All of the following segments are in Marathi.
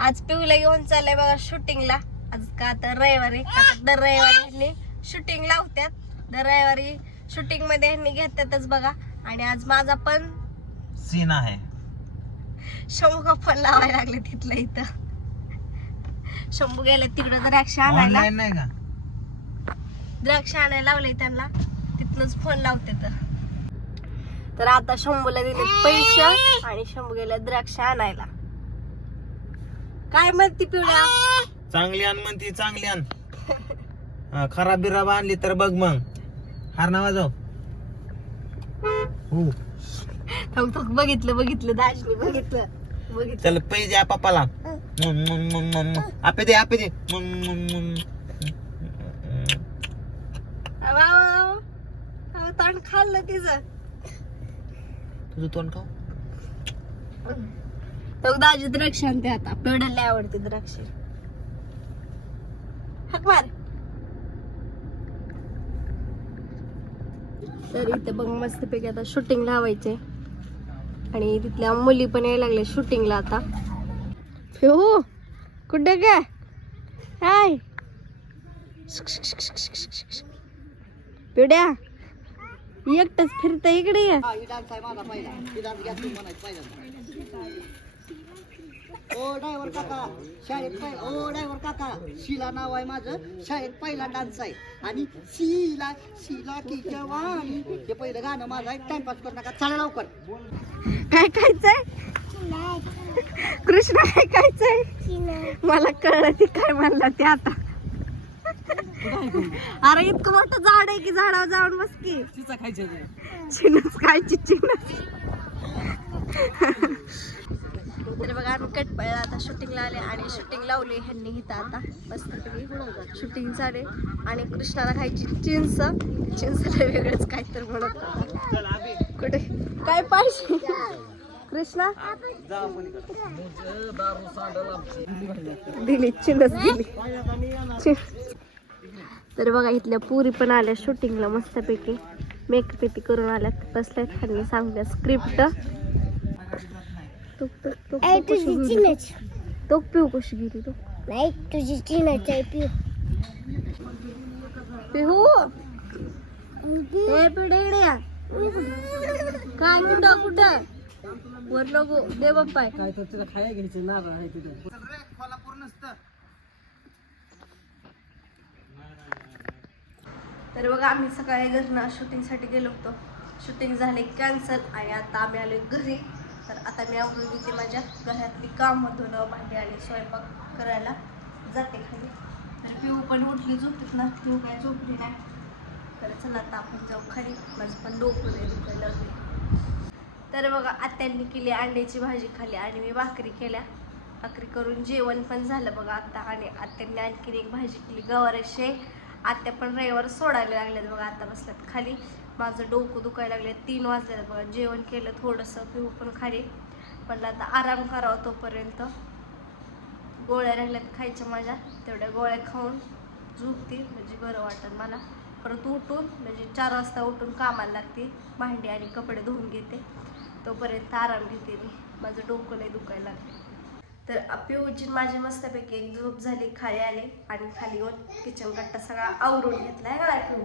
आज पिऊला घेऊन चाललंय बघा शूटिंगला आज का तर रविवारी दर रविवारी ह्यांनी शूटिंग लावत्यात दर रविवारी शूटिंगमध्ये ह्यांनी घेतातच बघा. आणि आज माझा पण सीन आहे. शंभू पण लावायला लागले तिथलं इथं. शंभू गेले तिकडं द्राक्ष आणायला. नाही का? द्राक्ष आणायला लावले त्यांना. तिथनच फोन लावते तर. तर आता शंभूला दिले पैसे आणि शंभू गेले द्राक्ष आणायला. काय म्हणती पिवळ्या? चांगली आण म्हणती चांगली आण. हा, खराब बिराब आणली तर बघ मग. हार नावा जाऊ हो. थोक थोक बघितलं बघितलं दाजनी बघितलं बघितलं. चल पैसे द्या पप्पाला. आपे दे आपे दे. अवा, अवा, अवा, तोंड खाल्लं तिचं. तुझं तोंड खाऊ? तो दाजी द्राक्ष आणते आता. पेवड्याला आवडते द्राक्ष. हाक मार. तर इथे बघ मस्त पैकी आता शूटिंग लावायचे आणि तिथल्या मुली पण यायला लागल्या शूटिंगला आता. हो कुठे काय हाय. पिढ्या एकटच फिरता इकडे या. ओ ड्रायव्हर काका शाळेत पाय ओ ड्रायव्हर काका शिला नाव आहे माझं. शाळेत पहिला डान्स आहे. आणि शिला शिला की जवानी. हे पहिलं गाणं माझं आहे. टाइमपास करू नका. चला लवकर. काय खायचंय? कृष्ण काय खायचंय? मला कळलं ते काय म्हणलं ते आता. अरे इतकं मोठं झाड आहे की झाडावर जाऊन बस की चिनच खायची चिनच तर बघा आम्ही कट पळला. आता शूटिंगला आले आणि शूटिंग लावली ह्यांनी इथं आता. मस्त शूटिंग झाले. आणि कृष्णाला खायची चिंच. चिंचला वेगळंच काहीतरी तर म्हणत कुठे? काय पाहिजे? कृष्णा? दिली चिंच दिली. तर बघा इथल्या पुरी पण आल्या शूटिंगला मस्तपैकी मेकअप पेटी करून आल्यात. बसल्यात. खाली सांगल्या स्क्रिप्ट तो पिऊ कशी गेली तो नाही तुझी चिनाच आहे पिऊ पिहू हे पिढे इकडे या काय कुठं कुठं वर नको दे बाप्पा काय तर तुला खाया घ्यायचं नारळ आहे तिथे तर बघा आम्ही सकाळी घरनं शूटिंगसाठी गेलो होतो. शूटिंग झाले कॅन्सल आणि आता आम्ही आलो घरी. तर आता मी आवडून घेते माझ्या घरातली कामं धुणं भांडी आणि स्वयंपाक करायला. जाते खाली. तर पिऊ पण उठली झोपत ना पिऊ काय झोपली नाही. तर चला आता आपण जाऊ खाली. माझं पण डोकं नाही दुखायला लागले तर बघा आत्यांनी केली अंड्याची भाजी खाली आणि मी भाकरी केल्या. भाकरी करून जेवण पण झालं बघा आता. आणि आत्यांनी आणखीन एक भाजी केली गवाराशे आत्या पण रविवार सोडायला लागल्यात बघा आता बसल्यात खाली. माझं डोकं दुखायला लागले तीन वाजल्यात बघा. जेवण केलं थोडंसं पिऊ पण खाली. म्हटलं आता आराम करावा तोपर्यंत. गोळ्या राहिल्यात खायच्या माझ्या. तेवढ्या गोळ्या खाऊन झोपतील. म्हणजे बरं वाटत मला. परत उठून म्हणजे चार वाजता उठून कामाला लागते. भांडी आणि कपडे धुवून घेते. तोपर्यंत आराम घेते मी. माझं डोकं नाही दुखायला लागले तर पिऊची माझी मस्तपैकी एक झोप झाली खाली आले आणि खाली येऊन किचन कट्टा सगळा आवरून घेतला आहे का पिऊ.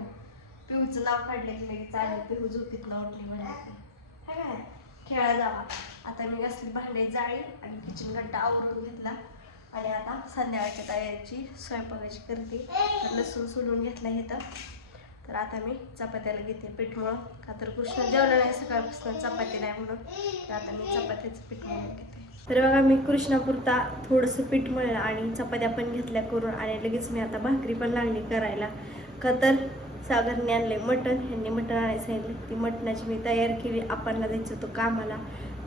पिऊचं नाव काढलं की लगेच आलं पिऊ झोपीत न उठली म्हणजे काय खेळा जावा. आता मी घासली भांडे जाळी आणि किचन गड्डा आवरून घेतला. आणि आता संध्याकाळच्या तयारीची स्वयंपाकाची करते. तर लसूण सोडून घेतला इथं. तर आता मी चपात्याला घेते पीठ का तर कृष्ण जेवलं नाही सकाळपासून चपाती नाही म्हणून. तर आता मी चपात्याचं पीठ मळून घेते. तर बघा मी कृष्णापुरता थोडंसं पीठ मळलं आणि चपात्या पण घेतल्या करून आणि लगेच मी आता भाकरी पण लागली करायला. का तर सागरने आणले मटण. ह्यांनी मटण आणायला सांगितलं. ती मटणाची मी तयार केली. आपणला द्यायचं होतं कामाला.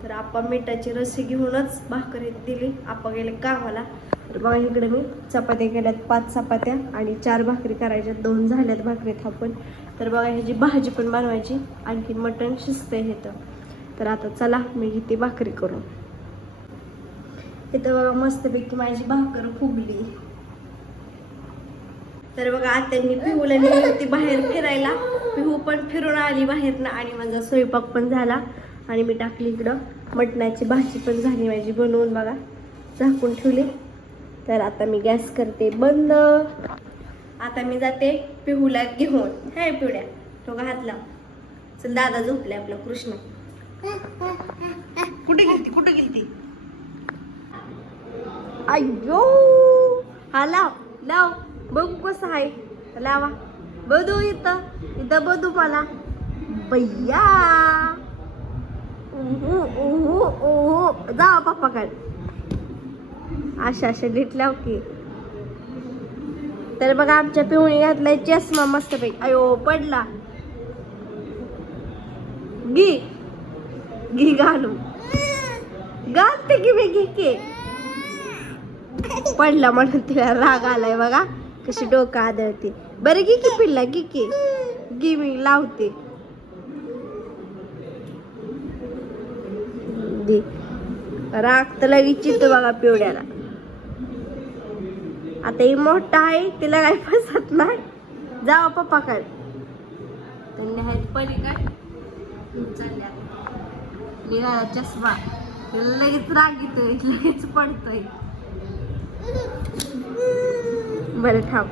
तर आपा मिठाची रस्सी घेऊनच भाकरी दिली. आपा गेले कामाला. तर बघा इकडे मी चपात्या केल्यात. पाच चपात्या आणि चार भाकरी करायच्या. दोन झाल्यात भाकरी थापून तर बघा ह्याची भाजी पण बनवायची. आणखी मटण शिजतंय हेतं तर आता चला मी घेते भाकरी करून. इथं बघा मस्तपैकी माझी भाकर फुगली तर बघा आत्यांनी पिहूला नेली होती बाहेर फिरायला. पिहू पण फिरून आली बाहेरनं आणि माझा स्वयंपाक पण झाला. आणि मी टाकली इकडं मटणाची भाजी पण झाली माझी बनवून बघा. झाकून ठेवली. तर आता मी गॅस करते बंद. आता मी जाते पिहूला घेऊन. हे पिवड्या तो लाव. चल दादा झोपले आपला कृष्ण. कुठे गेलती? कुठे गेलती? अय्यो हा लाव. लाव. बघू कसं आहे. लावा. बदू इथं. इथं बदू मला. भैया. उहू, उहू, उहू. जा पप्पा काय अशा अशा नीट लाव की तर बघा आमच्या पिवणी घातलाय चष्मा मस्त पैकी अयो पडला. घी. घी घालू. घालते की मी घे के. पडला म्हणून तिला राग आलाय बघा. कशी डोकं आदळते बरं गी की पिल्ला गी की. गी मी लावते. राग तर लगेच बघा पिवड्याला आता ही मोठा आहे तिला काय फसत नाही. जावा पप्पा काय. त्यांनी आहेत पलीकड. चालल्या. निघाला चष्मा. तिला लगेच राग येतोय लगेच पडतोय. बरं थांब